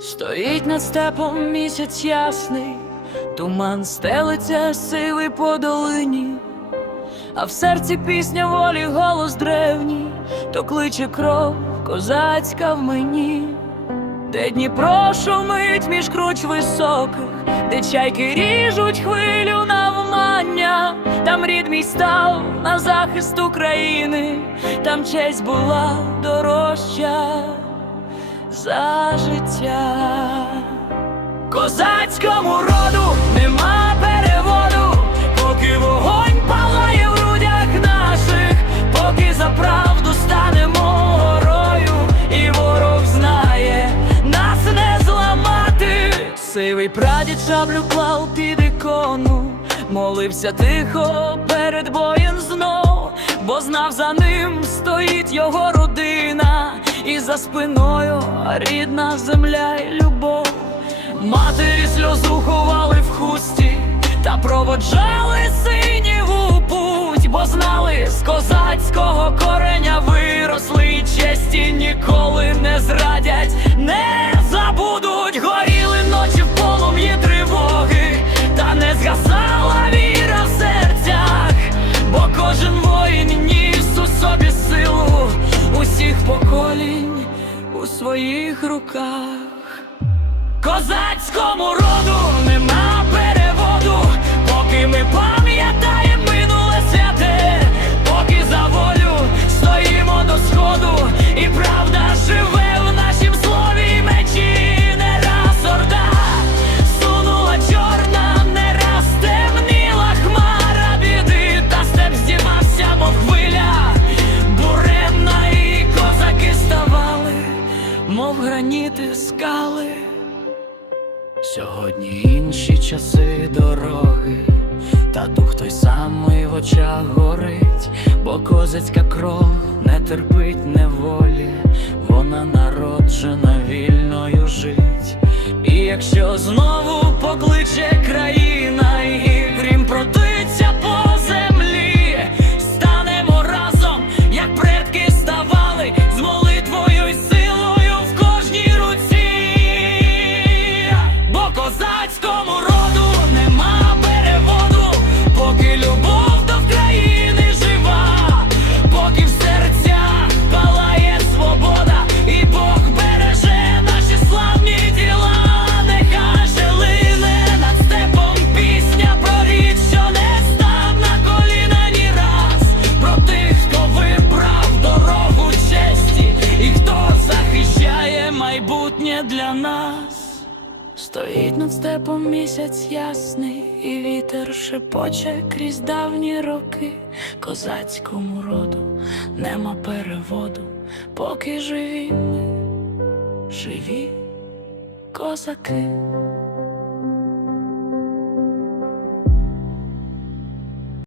Стоїть над степом місяць ясний, туман стелиться сивий по долині, а в серці пісня волі голос древній, то кличе кров козацька в мені, де Дніпро шумить між круч високих, де чайки ріжуть хвилю навмання, там рід мій став на захист України, там честь була дорожча за життя. Козацькому роду нема переводу, поки вогонь палає в грудях наших, поки за правду станемо горою, і ворог знає, нас не зламати. Сивий прадід шаблю клав під ікону, молився тихо перед боєм знов, бо знав за ним стоїть його родина, і за спиною рідна земля і любов. Матері сльозу ховали в хусті та проводжали синів у путь, бо знали, з козацького кореня виросли честі ніколи не зрадять, руках. Козацькому роду мов граніти скали. Сьогодні інші часи дороги, та дух той самий в очах горить, бо козацька кров не терпить неволі, вона народжена вільною жить. І якщо знову покличе країна, Стоїть над степом місяць ясний, і вітер шепоче крізь давні роки. Козацькому роду нема переводу, поки живі ми, живі козаки.